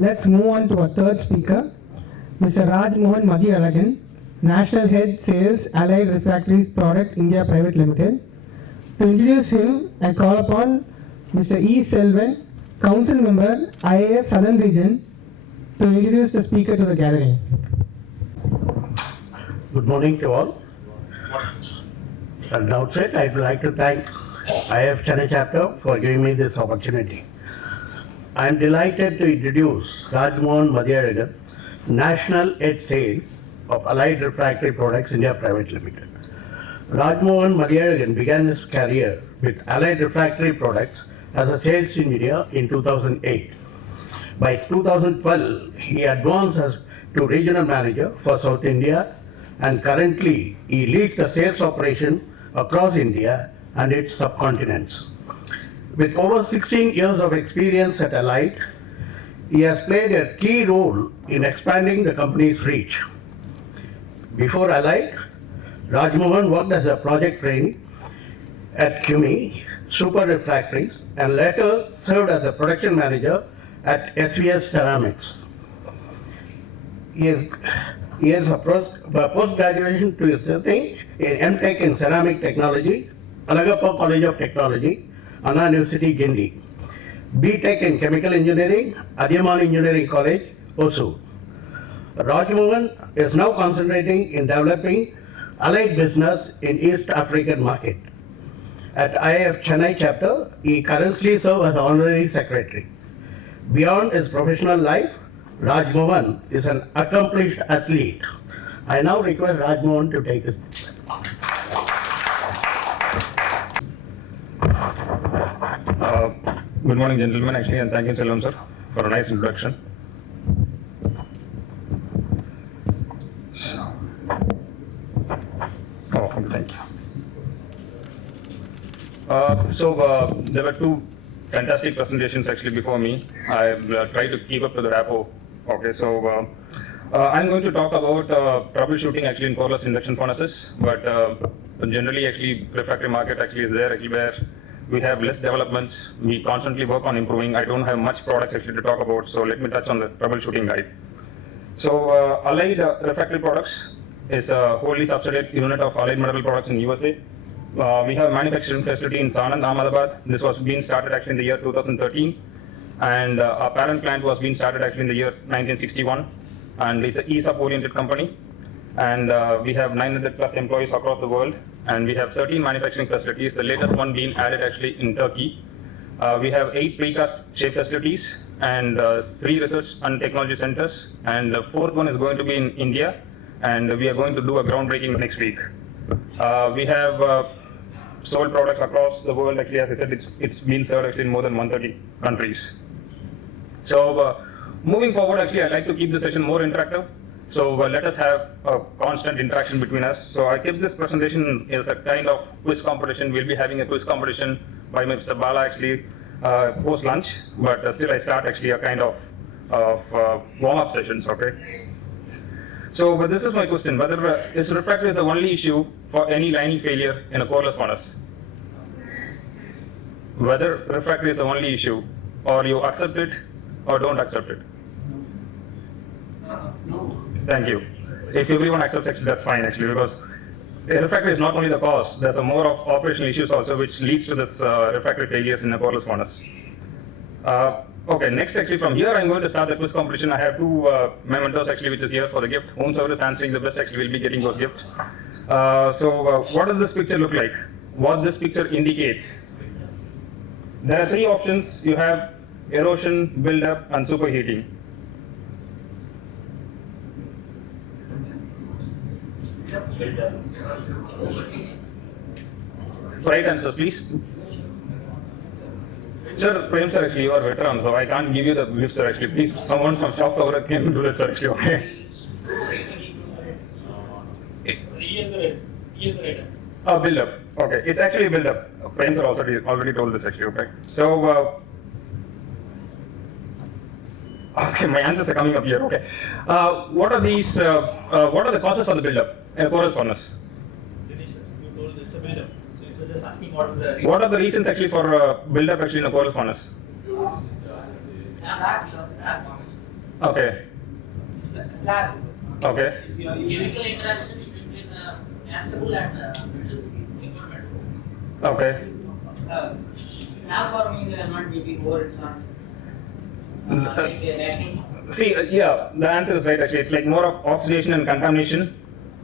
let's move on to our third speaker, Mr. Rajmohan Mathiazhagan, National Head Sales, Allied Refractories Product India Private Limited. To introduce him, I call upon Mr. E. Selvan, Council Member, IAF Southern Region, to introduce the speaker to the gathering. Good morning to all. At the outset, I would like to thank IAF Chennai chapter for giving me this opportunity. I am delighted to introduce Rajmohan Mathiazhagan, National Head Sales of Allied Refractory Products India Private Limited. Rajmohan Mathiazhagan began his career with Allied Refractory Products as a sales engineer in 2008. By 2012, he advanced to regional manager for South India, and currently he leads the sales operation across India and its subcontinents. With over 16 years of experience at Allied, he has played a key role in expanding the company's reach. Before Allied, Rajmohan worked as a project trainee at CUMI Super Refractories and later served as a production manager at SVS Ceramics. He has a post-graduation to his study in M.Tech in Ceramic Technology, Alagappa College of Technology, Anna University, Gindi. B.Tech in Chemical Engineering, Adiyaman Engineering College, Osur. Rajmohan is now concentrating in developing allied business in East African market. At IAF Chennai chapter, he currently serves as honorary secretary. Beyond his professional life, Rajmohan is an accomplished athlete. I now request Rajmohan to take his seat. Good morning, gentlemen, actually, and thank you, Selvam sir, for a nice introduction. Thank you. There were two fantastic presentations actually before me. I tried to keep up to the rapport. Okay, so I'm going to talk about troubleshooting actually in coreless induction furnaces, but generally actually refractory market actually is there actually where we have less developments. We constantly work on improving. I don't have much products actually to talk about, so let me touch on the troubleshooting guide. So Allied Refractory Products is a wholly subsidiary unit of Allied Mineral Products in USA. We have a manufacturing facility in Sanand, Ahmedabad. This was being started actually in the year 2013, and our parent plant was being started actually in the year 1961, and it's an ESOP-oriented company, and we have 900 plus employees across the world, and we have 13 manufacturing facilities, the latest one being added actually in Turkey. We have 8 precast shape facilities and 3 research and technology centers, and the 4th one is going to be in India, and we are going to do a groundbreaking next week. We have sold products across the world. Actually, as I said, it's been served actually in more than 130 countries. So moving forward, actually, I'd like to keep the session more interactive. So let us have a constant interaction between us. So I kept this presentation as a kind of quiz competition. We'll be having a quiz competition by Mr. Bala actually post lunch, but still I start actually a kind of warm-up sessions. Okay. So, but this is my question: whether is refractory the only issue for any lining failure in a coreless furnace? Whether refractory is the only issue, or you accept it or don't accept it? No. Thank you. If everyone accepts it, that's fine actually, because refractory is not only the cause, there's a more of operational issues also which leads to this refractory failures in a coreless furnace. Okay, next actually from here I'm going to start the quiz competition. I have 2 mementos actually which is here for the gift. Whomsoever is answering the best actually will be getting those gifts. What does this picture look like? What this picture indicates? There are 3 options. You have erosion, build-up and superheating. Right answers please. Sir, Prem sir, actually you are veteran, so I can't give you the gift sir actually. Please, someone from shop floor can do that sir actually, okay? Build up. Okay, it's actually build up. Prem sir also already told this actually, okay? So, okay, my answers are coming up here, okay. What are these, what are the causes for the build up in a coreless furnace? You told it's a build up. So just asking what are the reasons. What are the reasons actually for build up actually in a coreless furnace? Okay. Slab. Okay. If you are Chemical interactions between castable and metal equipment. Okay. Slab forming will not be before it's on like the vacuum. See, yeah, the answer is right actually. It's like more of oxidation and contamination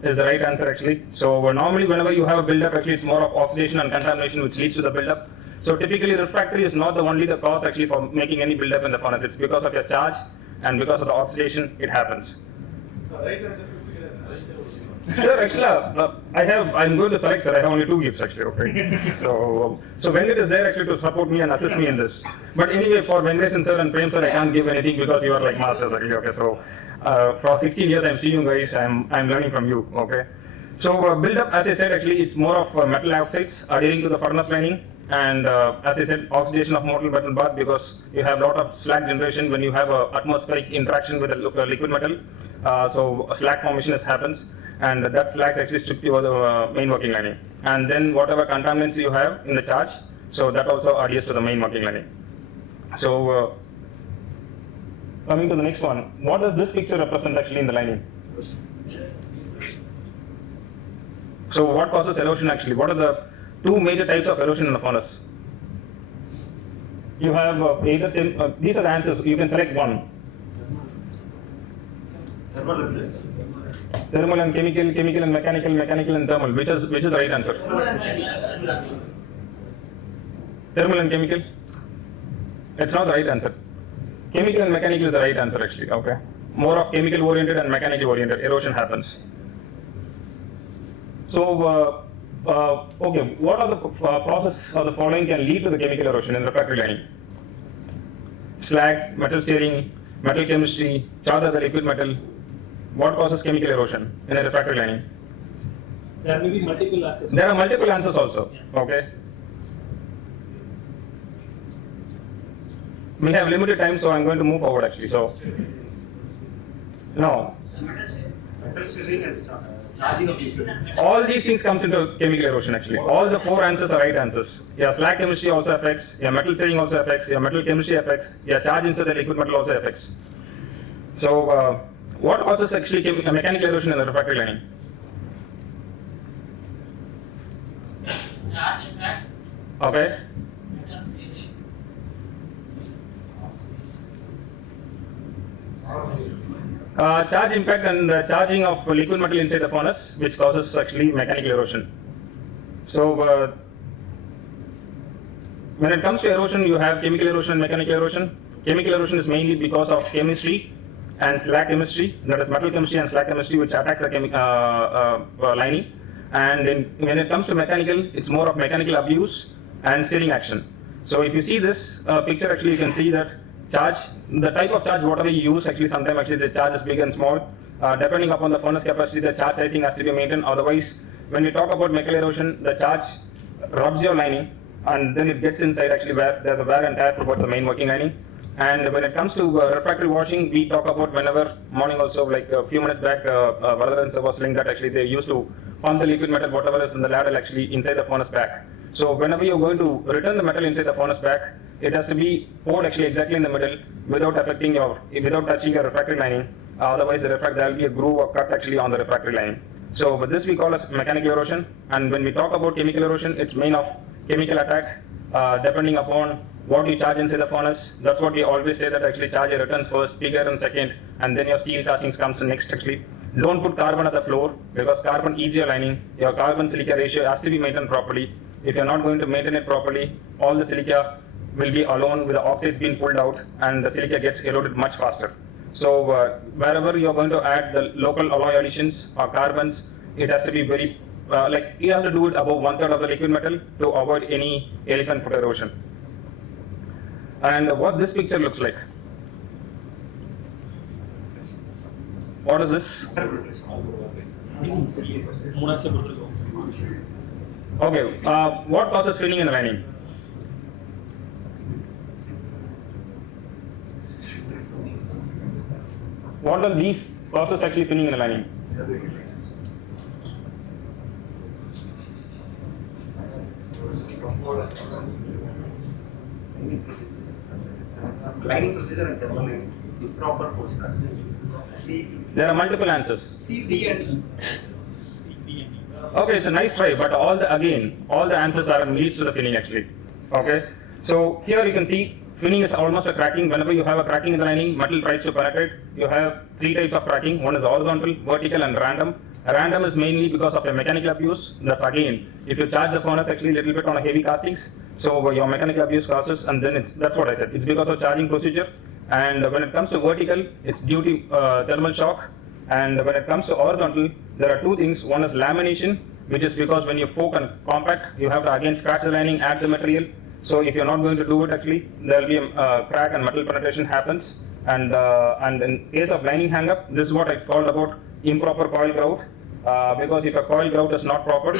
is the right answer actually. So normally whenever you have a buildup, actually it's more of oxidation and contamination which leads to the buildup. So typically refractory is not the only the cause actually for making any buildup in the furnace. It's because of your charge and because of the oxidation it happens. right answer Sir, actually, I'm going to select, sir. I have only 2 gifts actually, okay. So Venkat is there actually to support me and assist me in this. But anyway, for Venkatesh sir and Prem sir, I can't give anything because you are like masters actually, okay. So for 16 years I'm seeing you guys, I'm learning from you, okay. So build up, as I said, actually it's more of metal oxides adhering to the furnace lining. And as I said, oxidation of molten metal bath because you have a lot of slag generation when you have a atmospheric interaction with a liquid metal. So slag formation happens, and that slag actually stripped to the main working lining. And then whatever contaminants you have in the charge, so that also adheres to the main working lining. So coming to the next one, what does this picture represent actually in the lining? So what causes erosion actually? What are the 2 major types of erosion in the furnace? You have either these are the answers. You can select one. Thermal and chemical, chemical and mechanical, mechanical and thermal. Which is the right answer? Thermal and chemical. It's not the right answer. Chemical and mechanical is the right answer actually. Okay. More of chemical oriented and mechanical oriented erosion happens. So. Okay, what are the process of the following can lead to the chemical erosion in refractory lining? Slag, metal stirring, metal chemistry, charge of the liquid metal. What causes chemical erosion in a refractory lining? There may be multiple answers. There are multiple answers also. Okay. We have limited time, so I'm going to move forward actually. So, no. Metal stirring and charging of liquid. All these things comes into chemical erosion actually. All the 4 answers are right answers. Your slag chemistry also affects, your metal stirring also affects, your metal chemistry affects, your charge inside the liquid metal also affects. So what causes actually mechanical erosion in the refractory lining? Charge impact, Okay. metal stirring, Charge impact and charging of liquid metal inside the furnace, which causes actually mechanical erosion. So when it comes to erosion, you have chemical erosion and mechanical erosion. Chemical erosion is mainly because of chemistry and slag chemistry, that is metal chemistry and slag chemistry, which attacks the lining. And when it comes to mechanical, it's more of mechanical abuse and stirring action. So if you see this picture, actually you can see that charge, the type of charge whatever you use, actually sometimes actually the charge is big and small. Depending upon the furnace capacity, the charge sizing has to be maintained. Otherwise, when we talk about mechanical erosion, the charge rubs your lining and then it gets inside actually where there's a wear and tear towards the main working lining. And when it comes to refractory washing, we talk about whenever morning also, like a few minutes back, Varadhan sir was saying that actually they used to pump the liquid metal, whatever is in the ladle actually inside the furnace back. So whenever you're going to return the metal inside the furnace back, it has to be poured actually exactly in the middle without touching your refractory lining. Otherwise, there will be a groove or cut actually on the refractory lining. So with this we call as mechanical erosion. And when we talk about chemical erosion, it's main of chemical attack, depending upon what you charge inside the furnace. That's what we always say, that actually charge your returns first, pig iron second, and then your steel castings comes next actually. Don't put carbon at the floor because carbon eats your lining. Your carbon silica ratio has to be maintained properly. If you're not going to maintain it properly, all the silica will be alone with the oxides being pulled out and the silica gets eroded much faster. So wherever you're going to add the local alloy additions or carbons, it has to be very, you have to do it above 1/3 of the liquid metal to avoid any elephant foot erosion. And what this picture looks like. What is this? Okay, what causes filling in the lining? What are these causes actually filling in the lining? Lining procedure and thermal lining. Proper course. There are multiple answers. C, D, and E. C, D, and E. Okay, it's a nice try, but all the answers are leads to the filling actually. Okay, so here you can see filling is almost a cracking. Whenever you have a cracking in the lining, metal tries to penetrate. You have three types of cracking. One is horizontal, vertical, and random. Random is mainly because of a mechanical abuse. That's again, if you charge the furnace actually a little bit on a heavy castings, so your mechanical abuse causes, and then that's what I said. It's because of charging procedure. And when it comes to vertical, it's due to thermal shock. And when it comes to horizontal, there are two things. One is lamination, which is because when you fork and compact, you have to again scratch the lining, add the material. So if you're not going to do it, actually, there will be a crack and metal penetration happens. And in case of lining hang-up, this is what I called about improper coil grout. Because if a coil grout is not proper,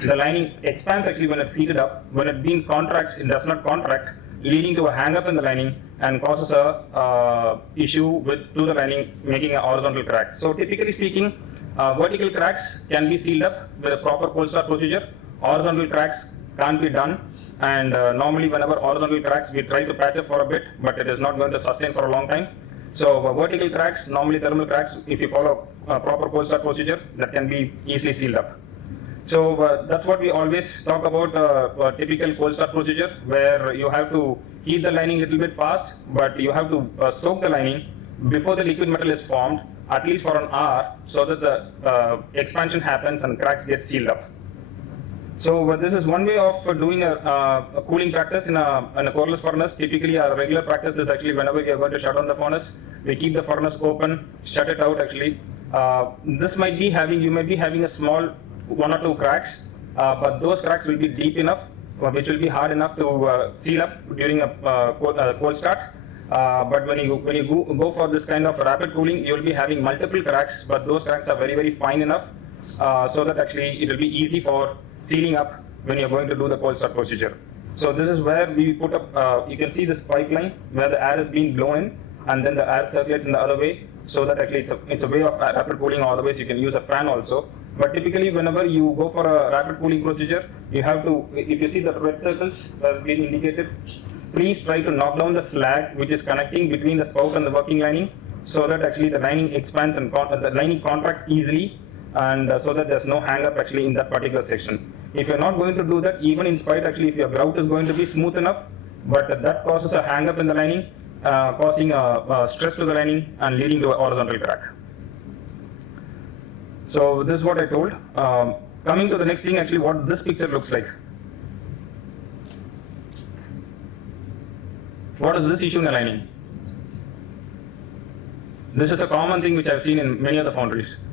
the lining expands actually when it's heated up. When it being contracts, it does not contract, leading to a hang-up in the lining and causes a issue to the lining, making a horizontal crack. So typically speaking, vertical cracks can be sealed up with a proper cold start procedure. Horizontal cracks can't be done, and normally whenever horizontal cracks, we try to patch up for a bit, but it is not going to sustain for a long time. So vertical cracks, normally thermal cracks, if you follow a proper cold start procedure, that can be easily sealed up. So that's what we always talk about, a typical cold start procedure, where you have to heat the lining a little bit fast, but you have to soak the lining before the liquid metal is formed, at least for an hour, so that the expansion happens and cracks get sealed up. So this is one way of doing a cooling practice in a coreless furnace. Typically, a regular practice is actually whenever we are going to shut down the furnace, we keep the furnace open, shut it out actually. You might be having a small one or two cracks, but those cracks will be deep enough, which will be hard enough to seal up during a cold start. But when you go for this kind of rapid cooling, you will be having multiple cracks, but those cracks are very, very fine enough, so that actually it will be easy for sealing up when you're going to do the cold start procedure. So this is where we put up, you can see this pipeline where the air is being blown in, and then the air circulates in the other way, so that actually it's a way of rapid cooling. Otherwise you can use a fan also. But typically whenever you go for a rapid cooling procedure, you have to, if you see the red circles that have been indicated, please try to knock down the slag which is connecting between the spout and the working lining, so that actually the lining expands and the lining contracts easily, and so that there's no hang up actually in that particular section. If you're not going to do that, even in spite actually if your grout is going to be smooth enough, but that causes a hang up in the lining, causing a stress to the lining and leading to a horizontal crack. So this is what I told. Coming to the next thing, actually what this picture looks like. What is this issue in the lining? This is a common thing which I've seen in many of the foundries.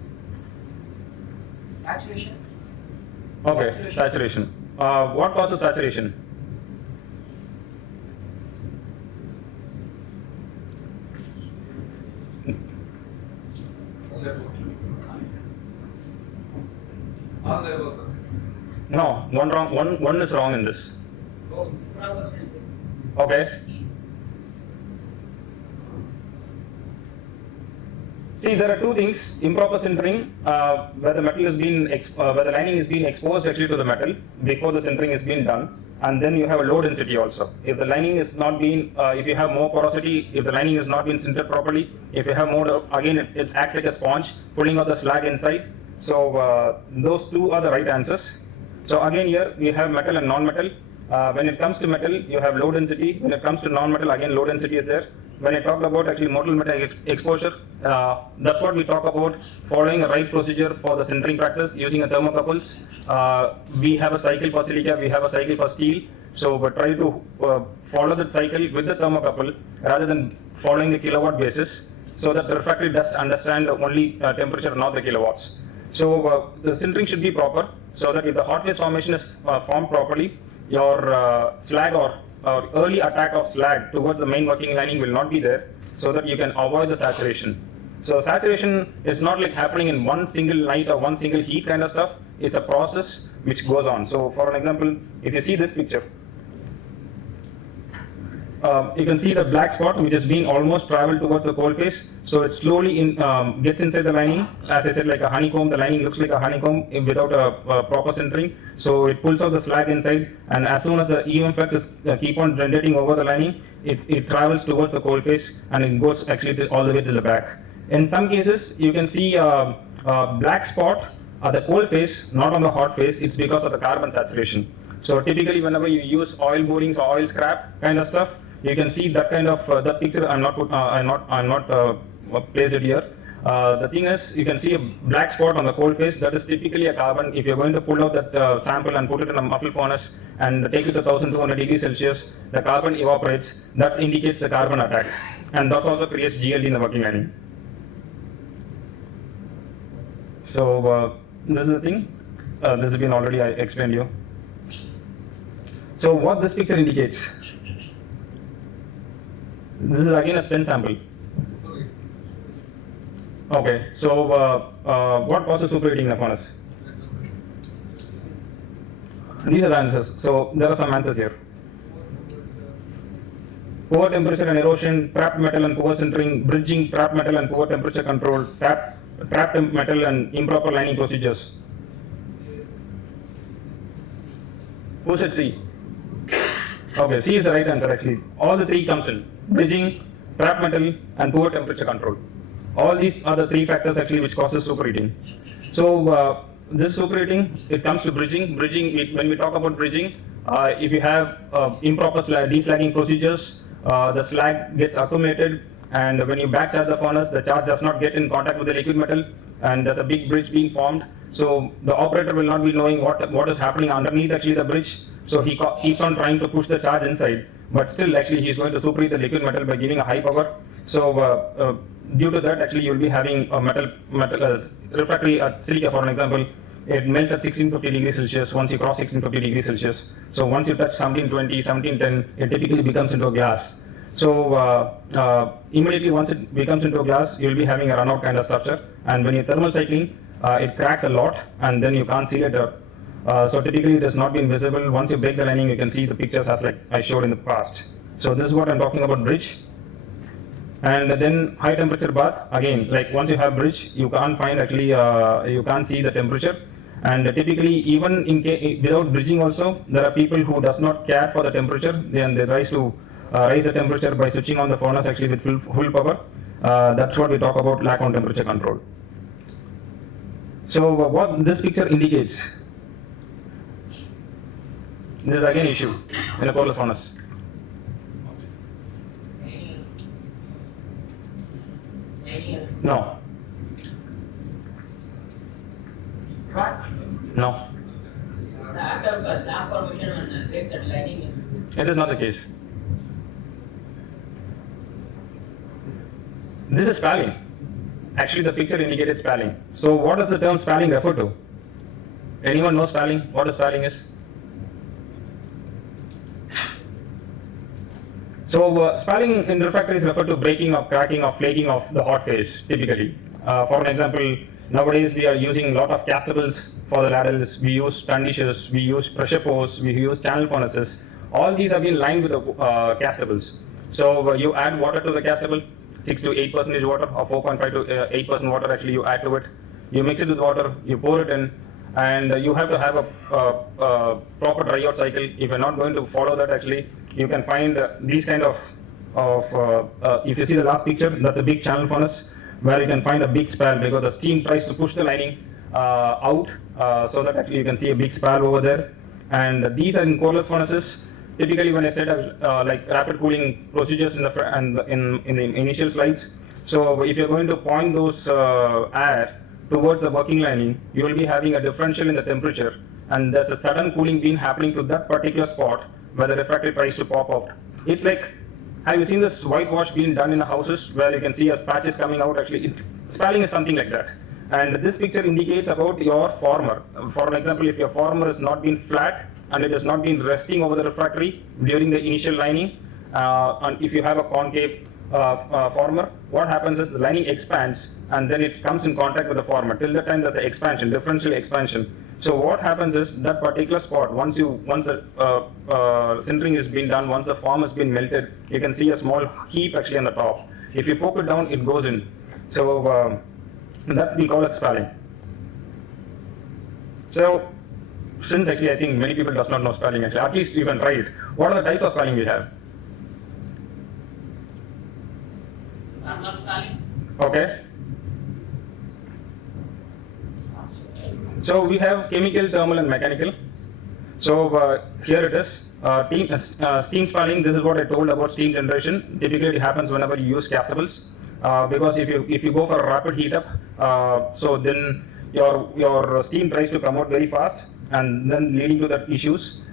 Saturation. Okay, saturation. What causes saturation? No, one is wrong in this. Okay. See, there are two things: improper sintering, where the metal is being where the lining is being exposed actually to the metal before the sintering is being done, and then you have a low density also. If the lining is not being, if you have more porosity, if the lining is not being sintered properly, if you have more, again it acts like a sponge, pulling out the slag inside. So those two are the right answers. So again here we have metal and non-metal. When it comes to metal, you have low density. When it comes to non-metal, again low density is there. When I talked about actually mortal metal exposure, that's what we talk about, following a right procedure for the sintering practice using a thermocouples. We have a cycle for silica, we have a cycle for steel. So we try to follow that cycle with the thermocouple rather than following the kilowatt basis, so that the refractory does understand only temperature, not the kilowatts. So the sintering should be proper, so that if the hot phase formation is formed properly, your slag or early attack of slag towards the main working lining will not be there, so that you can avoid the saturation. So saturation is not like happening in one single night or one single heat kind of stuff. It's a process which goes on. So for an example, if you see this picture, you can see the black spot which has been almost traveled towards the coal face. So it slowly gets inside the lining. As I said, like a honeycomb, the lining looks like a honeycomb without a proper centering. So it pulls out the slag inside, and as soon as the EM flux is keep on generating over the lining, it travels towards the coal face, and it goes actually all the way to the back. In some cases, you can see a black spot at the coal face, not on the hot face. It's because of the carbon saturation. So typically, whenever you use oil borings or oil scrap kind of stuff, you can see that kind of that picture. I'm not placed it here. The thing is, you can see a black spot on the coal face. That is typically a carbon. If you're going to pull out that sample and put it in a muffle furnace and take it to 1200 degrees Celsius, the carbon evaporates. That indicates the carbon attack, and that also creates GLD in the working lining. So this is the thing. This has been already I explained you. So what this picture indicates? This is again a spin sample. Okay, so what causes superheating in the furnace? These are the answers. So there are some answers here. Poor temperature and erosion, trapped metal and poor centering, bridging, trapped metal and poor temperature control, trapped metal and improper lining procedures. Who said C? Okay, C is the right answer actually. All the three comes in. Bridging, trapped metal and poor temperature control. All these are the three factors actually which causes superheating. So this superheating, it comes to bridging. Bridging, when we talk about bridging, if you have improper deslagging procedures, the slag gets accumulated, and when you back charge the furnace, the charge does not get in contact with the liquid metal, and there's a big bridge being formed. So the operator will not be knowing what is happening underneath actually the bridge. So he keeps on trying to push the charge inside, but still actually he is going to superheat the liquid metal by giving a high power. So due to that, actually you will be having a metal refractory silica, for an example. It melts at 1650 degrees Celsius once you cross 1650 degrees Celsius. So once you touch 1720, 1710, it typically becomes into a glass. So immediately once it becomes into a glass, you will be having a runout kind of structure. And when you're thermal cycling, it cracks a lot, and then you can't seal it up. So typically it has not been visible. Once you break the lining, you can see the pictures as like I showed in the past. So this is what I'm talking about, bridge. And then high temperature bath, again, like once you have bridge, you can't find actually, you can't see the temperature. And typically even without bridging also, there are people who does not care for the temperature, then they rise the temperature by switching on the furnace actually with full power. That's what we talk about, lack on temperature control. So what this picture indicates, this is again issue in a coreless furnace. No. No. After the slab formation and break that lining. It is not the case. This is spalling. Actually, the picture indicated spalling. So, what does the term spalling refer to? Anyone know spalling? What a spalling is? So, spalling in refractories refer to breaking or cracking or flaking of the hot phase, typically. For an example, nowadays we are using a lot of castables for the ladles. We use pandishers, we use pressure pores, we use channel furnaces. All these have been lined with the castables. So, you add water to the castable, 6 to 8% water, or 4.5 to 8% water actually you add to it. You mix it with water, you pour it in, and you have to have a proper dry out cycle. If you're not going to follow that, actually, you can find these kind of if you see the last picture, that's a big channel furnace where you can find a big spal because the steam tries to push the lining out, so that actually you can see a big spal over there. And these are in coreless furnaces. Typically, when I said like rapid cooling procedures in the initial slides, so if you're going to point those air towards the working lining, you will be having a differential in the temperature, and there's a sudden cooling being happening to that particular spot where the refractory tries to pop out. It's like, have you seen this whitewash being done in the houses where you can see a patches coming out? Actually, spalling is something like that. And this picture indicates about your former. For an example, if your former has not been flat and it has not been resting over the refractory during the initial lining, and if you have a concave former, what happens is the lining expands and then it comes in contact with the former. Till that time, there's an expansion, differential expansion. So what happens is that particular spot, once the sintering is being done, once the form has been melted, you can see a small heap actually on the top. If you poke it down, it goes in. So that we call as spalling. So since actually I think many people does not know spalling actually, at least you can try it. What are the types of spalling we have? Thermal spalling. Okay. So we have chemical, thermal and mechanical. So here it is, steam spalling. This is what I told about steam generation. Typically it happens whenever you use castables, because if you go for a rapid heat up, so then your steam tries to come out very fast and then leading to that issues.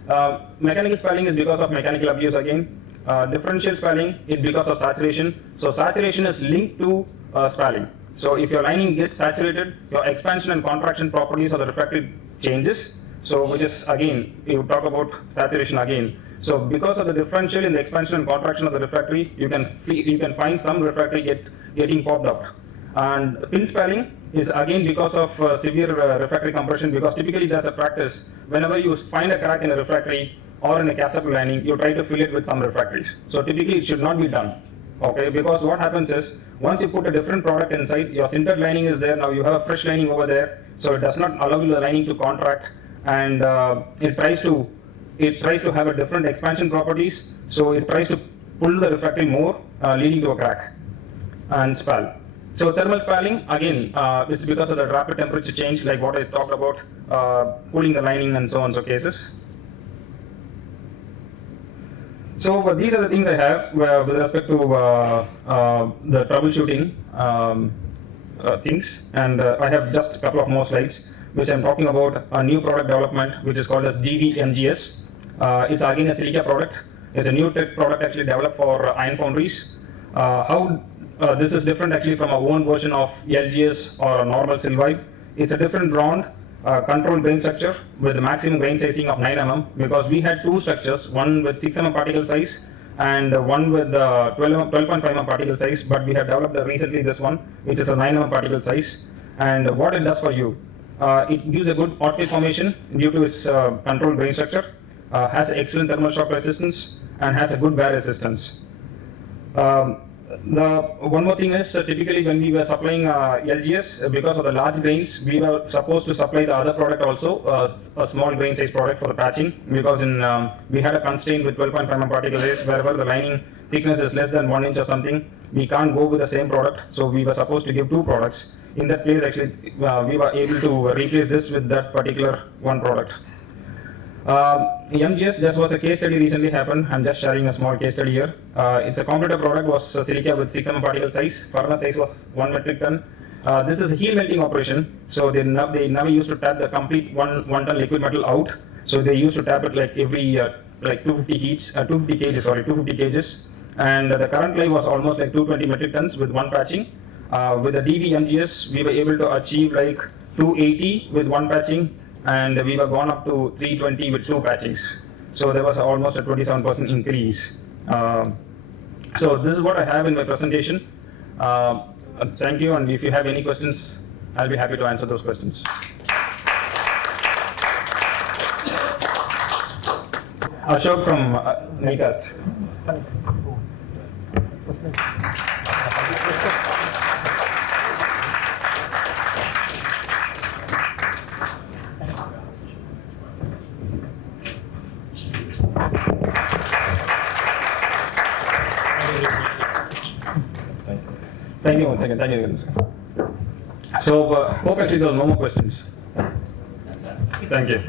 Mechanical spalling is because of mechanical abuse again. Differential spalling is because of saturation. So saturation is linked to spalling. So if your lining gets saturated, your expansion and contraction properties of the refractory changes. So which is again, you talk about saturation again. So because of the differential in the expansion and contraction of the refractory, you can find some refractory getting popped up. And pin spalling is again because of severe refractory compression, because typically there's a practice whenever you find a crack in a refractory or in a castable lining, you try to fill it with some refractories. So typically it should not be done. Okay, because what happens is, once you put a different product inside, your sintered lining is there, now you have a fresh lining over there, so it does not allow the lining to contract, and it tries to have a different expansion properties, so it tries to pull the refractory more, leading to a crack and spal. So thermal spalling, again, it's because of the rapid temperature change, like what I talked about, cooling the lining and so on, so cases. So these are the things I have with respect to the troubleshooting things, and I have just a couple of more slides which I'm talking about a new product development which is called as DVMGS. It's again a silica product. It's a new tech product actually developed for iron foundries. How this is different actually from our own version of LGS or a normal Silvide. It's a different round controlled grain structure with the maximum grain sizing of 9 mm, because we had two structures, one with 6 mm particle size and one with 12.5 mm particle size, but we have developed recently this one which is a 9 mm particle size. And what it does for you, it gives a good hot fill formation due to its controlled grain structure, has excellent thermal shock resistance and has a good wear resistance. One more thing is, typically when we were supplying LGS, because of the large grains, we were supposed to supply the other product also, a small grain size product for the patching, because we had a constraint with 12.5 mm particle size, wherever the lining thickness is less than 1 inch or something, we can't go with the same product, so we were supposed to give two products. In that place actually, we were able to replace this with that particular one product. MGS, this was a case study recently happened. I'm just sharing a small case study here. It's a competitor product, was silica with 6 mm particle size. Furnace size was 1 metric ton. This is a heel melting operation. So they never used to tap the complete 1 ton liquid metal out. So they used to tap it like every like 250 kgs. And the current life was almost like 220 metric tons with one patching. With the DVMGS, we were able to achieve like 280 with one patching, and we were gone up to 320 with two patchings. So there was almost a 27% increase. So this is what I have in my presentation. Thank you, and if you have any questions, I'll be happy to answer those questions. Ashok from Nicast. Thank you once again. Thank you. So, hope actually there are no more questions. Thank you.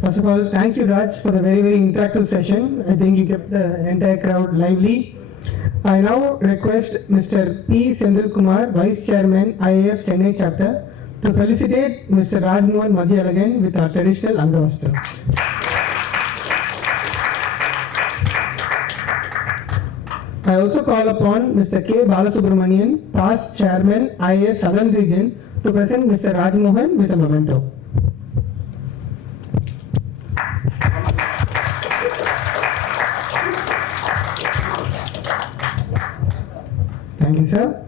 First of all, thank you, Raj, for the very, very interactive session. I think you kept the entire crowd lively. I now request Mr. P. Sendil Kumar, Vice Chairman, IAF Chennai Chapter, to felicitate Mr. Rajmohan Mathiazhagan with our traditional Angavastra. I also call upon Mr. K. Balasubramanian, past Chairman, IAF Southern Region, to present Mr. Rajmohan with a memento. Thank you, sir.